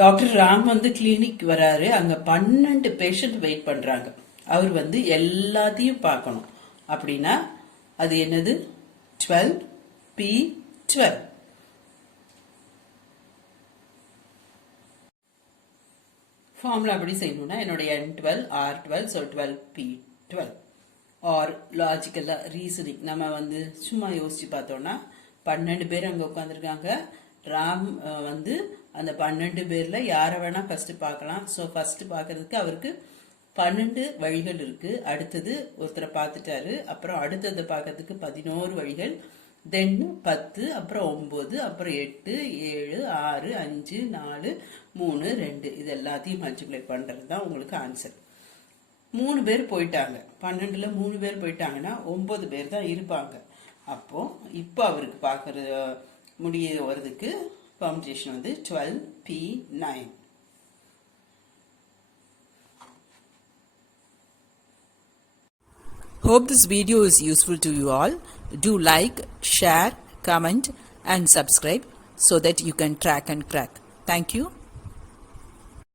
Doctor Ram வந்து clinic வராரு. அங்க 12 பேஷண்ட் வெயிட் பண்றாங்க. அவர் வந்து எல்லாத்தையும் பார்க்கணும். அப்படின்னா அது என்னது? 12P12. ஃபார்முலா அப்படி செய்யணும்னா என்னுடைய N12 R12 so 12P12. R லாஜிக்கலா reasoning நம்ம வந்து சும்மா யோசிச்சு பார்த்தோம்னா 12 பேர் அங்க உட்காந்துருக்காங்க. ராம் வந்து அந்த 12 பேர்ல யாரை வேணா ஃபர்ஸ்ட் பார்க்கலாம். ஸோ ஃபர்ஸ்ட் பார்க்கறதுக்கு அவருக்கு 12 வழிகள் இருக்கு. அடுத்தது ஒருத்தரை பார்த்துட்டாரு. அப்புறம் அடுத்ததை பார்க்கறதுக்கு 11 வழிகள், தென் 10, அப்புறம் 9, அப்புறம் 8, 7, 6, 5, 4, 3, 2 இது எல்லாத்தையும் மல்டிப்ளை பண்றது தான் உங்களுக்கு ஆன்சர். 3 பேர் போயிட்டாங்க. 12ல 3 பேர் போயிட்டாங்கன்னா 9 பேர் தான் இருப்பாங்க. அப்போ இப்போ அவருக்கு பார்க்கறது முடிய வரதுக்கு permutation வந்து 12P9. Hope this video is useful to you all. Do like, share, comment and subscribe so that you can track and crack. Thank you.